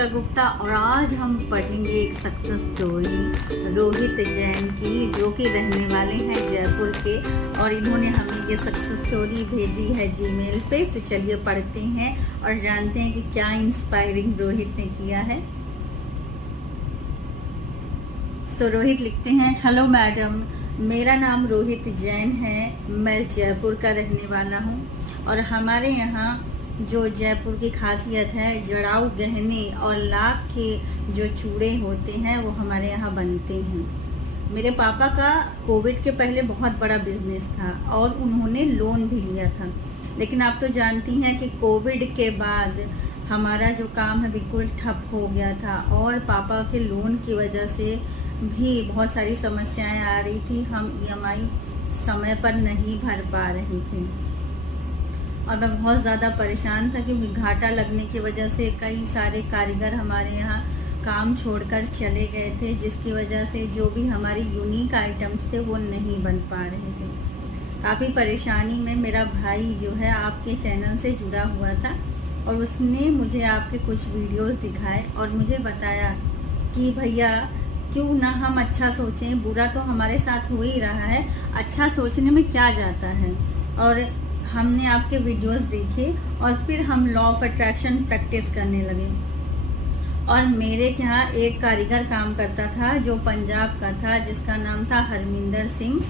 मोनिका गुप्ता और आज हम पढ़ेंगे एक सक्सेस स्टोरी रोहित जैन की, जो कि रहने वाले हैं जयपुर के, और इन्होंने हमें ये सक्सेस स्टोरी भेजी है जीमेल पे। तो चलिए पढ़ते हैं और जानते हैं कि क्या इंस्पायरिंग रोहित ने किया है। सो रोहित लिखते हैं, हेलो मैडम, मेरा नाम रोहित जैन है, मैं जयपुर का रहने वाला हूँ और हमारे यहाँ जो जयपुर की खासियत है, जड़ाऊ गहने और लाख के जो चूड़े होते हैं वो हमारे यहाँ बनते हैं। मेरे पापा का कोविड के पहले बहुत बड़ा बिजनेस था और उन्होंने लोन भी लिया था, लेकिन आप तो जानती हैं कि कोविड के बाद हमारा जो काम है बिल्कुल ठप हो गया था और पापा के लोन की वजह से भी बहुत सारी समस्याएं आ रही थी। हम ईएमआई समय पर नहीं भर पा रहे थे और मैं बहुत ज़्यादा परेशान था, क्योंकि घाटा लगने की वजह से कई सारे कारीगर हमारे यहाँ काम छोड़कर चले गए थे, जिसकी वजह से जो भी हमारी यूनिक आइटम्स थे वो नहीं बन पा रहे थे। काफ़ी परेशानी में मेरा भाई जो है आपके चैनल से जुड़ा हुआ था और उसने मुझे आपके कुछ वीडियोस दिखाए और मुझे बताया कि भैया क्यों ना हम अच्छा सोचें, बुरा तो हमारे साथ हो ही रहा है, अच्छा सोचने में क्या जाता है। और हमने आपके वीडियोस देखे और फिर हम लॉ ऑफ अट्रैक्शन प्रैक्टिस करने लगे। और मेरे यहाँ एक कारीगर काम करता था जो पंजाब का था, जिसका नाम था हरमिंदर सिंह।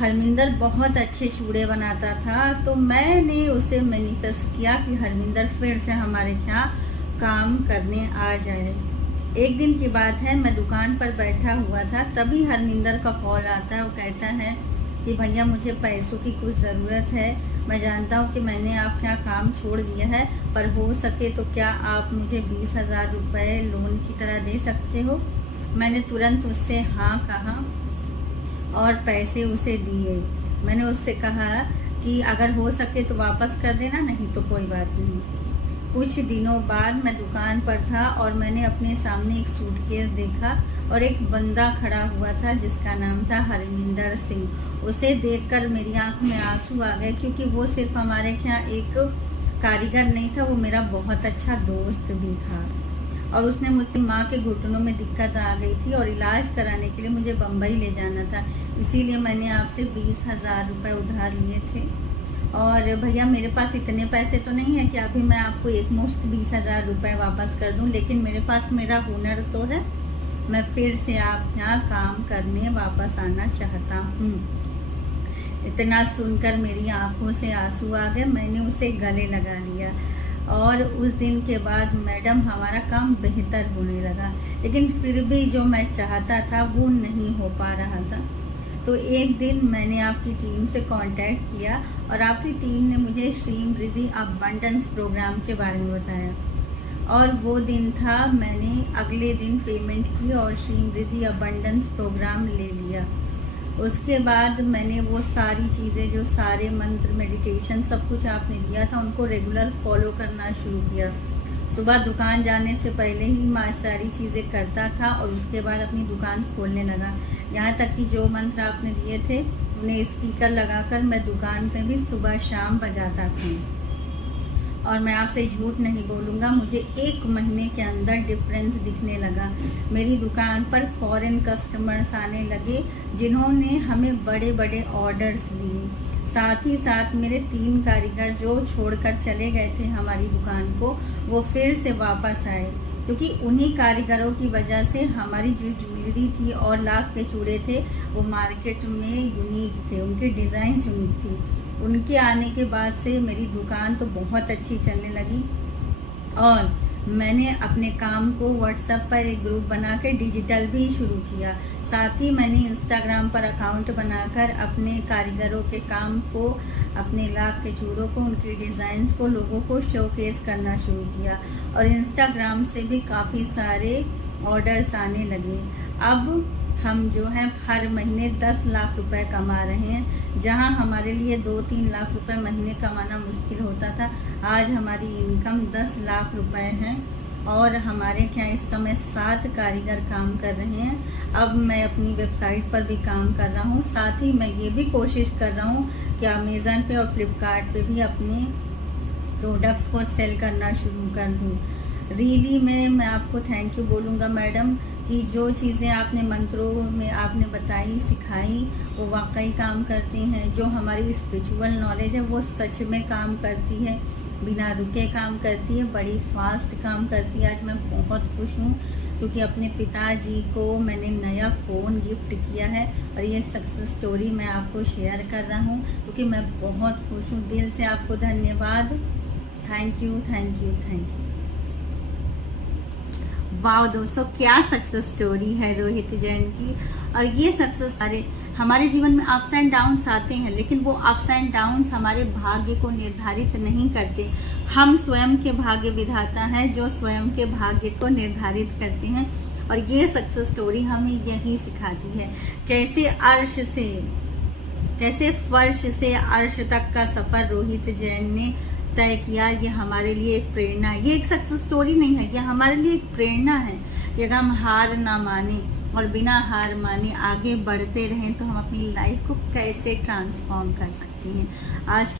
हरमिंदर बहुत अच्छे चूड़े बनाता था, तो मैंने उसे मैनिफेस्ट किया कि हरमिंदर फिर से हमारे यहाँ काम करने आ जाए। एक दिन की बात है, मैं दुकान पर बैठा हुआ था, तभी हरमिंदर का कॉल आता है। वो कहता है कि भैया मुझे पैसों की कुछ ज़रूरत है, मैं जानता हूँ कि मैंने आपके यहाँ काम छोड़ दिया है, पर हो सके तो क्या आप मुझे 20,000 रुपये लोन की तरह दे सकते हो। मैंने तुरंत उससे हाँ कहा और पैसे उसे दिए। मैंने उससे कहा कि अगर हो सके तो वापस कर देना, नहीं तो कोई बात नहीं। कुछ दिनों बाद मैं दुकान पर था और मैंने अपने सामने एक सूटकेस देखा और एक बंदा खड़ा हुआ था जिसका नाम था हरमिंदर सिंह। उसे देखकर मेरी आंख में आंसू आ गए, क्योंकि वो सिर्फ हमारे यहाँ एक कारीगर नहीं था, वो मेरा बहुत अच्छा दोस्त भी था। और उसने मुझसे माँ के घुटनों में दिक्कत आ गई थी और इलाज कराने के लिए मुझे बम्बई ले जाना था, इसीलिए मैंने आपसे 20,000 रुपये उधार लिए थे। और भैया मेरे पास इतने पैसे तो नहीं है कि अभी मैं आपको एक मुश्त 20,000 रुपये वापस कर दूं, लेकिन मेरे पास मेरा हुनर तो है, मैं फिर से आप यहाँ काम करने वापस आना चाहता हूँ। इतना सुनकर मेरी आंखों से आंसू आ गए। मैंने उसे गले लगा लिया और उस दिन के बाद मैडम हमारा काम बेहतर होने लगा, लेकिन फिर भी जो मैं चाहता था वो नहीं हो पा रहा था। तो एक दिन मैंने आपकी टीम से कांटेक्ट किया और आपकी टीम ने मुझे श्रीम रिजी अबंडेंस प्रोग्राम के बारे में बताया और वो दिन था, मैंने अगले दिन पेमेंट की और श्रीम रिजी अबंडेंस प्रोग्राम ले लिया। उसके बाद मैंने वो सारी चीज़ें, जो सारे मंत्र, मेडिटेशन, सब कुछ आपने दिया था, उनको रेगुलर फॉलो करना शुरू किया। सुबह दुकान जाने से पहले ही मैं सारी चीज़ें करता था और उसके बाद अपनी दुकान खोलने लगा। यहाँ तक कि जो मंत्र आपने दिए थे उन्हें स्पीकर लगाकर मैं दुकान पे भी सुबह शाम बजाता था। और मैं आपसे झूठ नहीं बोलूँगा, मुझे 1 महीने के अंदर डिफरेंस दिखने लगा। मेरी दुकान पर फॉरेन कस्टमर्स आने लगे, जिन्होंने हमें बड़े बड़े ऑर्डर्स दिए। साथ ही साथ मेरे 3 कारीगर जो छोड़कर चले गए थे हमारी दुकान को, वो फिर से वापस आए, क्योंकि उन्हीं कारीगरों की वजह से हमारी जो ज्वेलरी थी और लाख के चूड़े थे वो मार्केट में यूनिक थे, उनकी डिज़ाइन यूनिक थी। उनके आने के बाद से मेरी दुकान तो बहुत अच्छी चलने लगी और मैंने अपने काम को व्हाट्सएप पर एक ग्रुप बना के डिजिटल भी शुरू किया। साथ ही मैंने इंस्टाग्राम पर अकाउंट बनाकर अपने कारीगरों के काम को, अपने लाख के चूड़ों को, उनकी डिज़ाइंस को लोगों को शोकेस करना शुरू किया और इंस्टाग्राम से भी काफ़ी सारे ऑर्डर्स आने लगे। अब हम जो है हर महीने 10 लाख रुपए कमा रहे हैं, जहां हमारे लिए 2-3 लाख रुपए महीने कमाना मुश्किल होता था, आज हमारी इनकम 10 लाख रुपए है और हमारे यहाँ इस समय 7 कारीगर काम कर रहे हैं। अब मैं अपनी वेबसाइट पर भी काम कर रहा हूँ, साथ ही मैं ये भी कोशिश कर रहा हूँ कि अमेज़न पे और फ्लिपकार्ट पे भी अपने प्रोडक्ट्स को सेल करना शुरू कर दूँ। रियली मैं आपको थैंक यू बोलूँगा मैडम कि जो चीज़ें आपने मंत्रों में आपने बताई सिखाई वो वाकई काम करती हैं। जो हमारी स्पिरिचुअल नॉलेज है वो सच में काम करती है, बिना रुके काम करती है, बड़ी फास्ट काम करती है। आज मैं बहुत खुश हूँ क्योंकि अपने पिताजी को मैंने नया फ़ोन गिफ्ट किया है और ये सक्सेस स्टोरी मैं आपको शेयर कर रहा हूँ क्योंकि मैं बहुत खुश हूँ। दिल से आपको धन्यवाद। Thank you thank you thank you. वाह दोस्तों, क्या सक्सेस स्टोरी है रोहित जैन की। और ये सक्सेस हमारे जीवन में अप्स एंड डाउन्स आते हैं, लेकिन वो अप्स एंड डाउन्स हमारे भाग्य को निर्धारित नहीं करते। हम स्वयं के भाग्य विधाता हैं जो स्वयं के भाग्य को निर्धारित करते हैं। और ये सक्सेस स्टोरी हमें यही सिखाती है कैसे फर्श से अर्श तक का सफर रोहित जैन ने तय किया। ये हमारे लिए एक प्रेरणा है। ये एक सक्सेस स्टोरी नहीं है, ये हमारे लिए एक प्रेरणा है कि अगर हम हार ना माने और बिना हार माने आगे बढ़ते रहें तो हम अपनी लाइफ को कैसे ट्रांसफॉर्म कर सकते हैं। आज